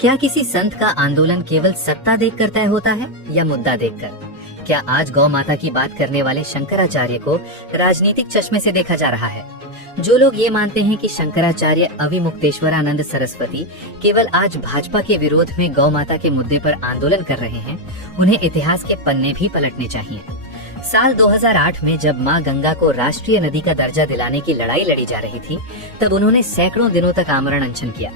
क्या किसी संत का आंदोलन केवल सत्ता देखकर तय होता है या मुद्दा देखकर? क्या आज गौ माता की बात करने वाले शंकराचार्य को राजनीतिक चश्मे से देखा जा रहा है? जो लोग ये मानते हैं कि शंकराचार्य अविमुक्तेश्वरानंद सरस्वती केवल आज भाजपा के विरोध में गौ माता के मुद्दे पर आंदोलन कर रहे हैं, उन्हें इतिहास के पन्ने भी पलटने चाहिए। साल 2008 में जब मां गंगा को राष्ट्रीय नदी का दर्जा दिलाने की लड़ाई लड़ी जा रही थी, तब उन्होंने सैकड़ों दिनों तक आमरण अनशन किया।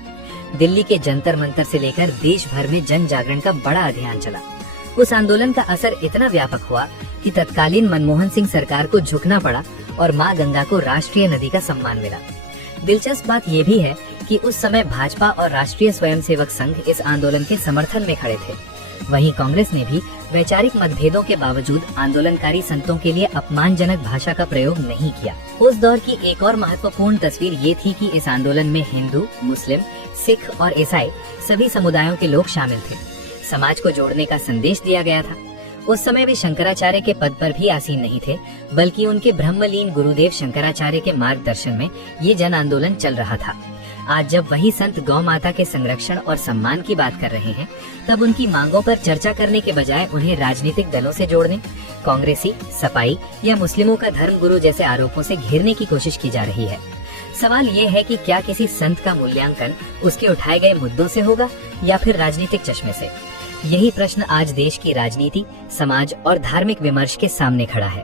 दिल्ली के जंतर मंतर से लेकर देश भर में जन जागरण का बड़ा अभियान चला। उस आंदोलन का असर इतना व्यापक हुआ कि तत्कालीन मनमोहन सिंह सरकार को झुकना पड़ा और मां गंगा को राष्ट्रीय नदी का सम्मान मिला। दिलचस्प बात यह भी है कि उस समय भाजपा और राष्ट्रीय स्वयंसेवक संघ इस आंदोलन के समर्थन में खड़े थे। वहीं कांग्रेस ने भी वैचारिक मतभेदों के बावजूद आंदोलनकारी संतों के लिए अपमानजनक भाषा का प्रयोग नहीं किया। उस दौर की एक और महत्वपूर्ण तस्वीर ये थी कि इस आंदोलन में हिंदू, मुस्लिम, सिख और ईसाई सभी समुदायों के लोग शामिल थे। समाज को जोड़ने का संदेश दिया गया था। उस समय वे शंकराचार्य के पद पर भी आसीन नहीं थे, बल्कि उनके ब्रह्मलीन गुरुदेव शंकराचार्य के मार्गदर्शन में ये जन आंदोलन चल रहा था। आज जब वही संत गौ माता के संरक्षण और सम्मान की बात कर रहे हैं, तब उनकी मांगों पर चर्चा करने के बजाय उन्हें राजनीतिक दलों से जोड़ने, कांग्रेसी, सपाई या मुस्लिमों का धर्म गुरु जैसे आरोपों से घेरने की कोशिश की जा रही है। सवाल ये है कि क्या किसी संत का मूल्यांकन उसके उठाए गए मुद्दों से होगा या फिर राजनीतिक चश्मे से? यही प्रश्न आज देश की राजनीति, समाज और धार्मिक विमर्श के सामने खड़ा है।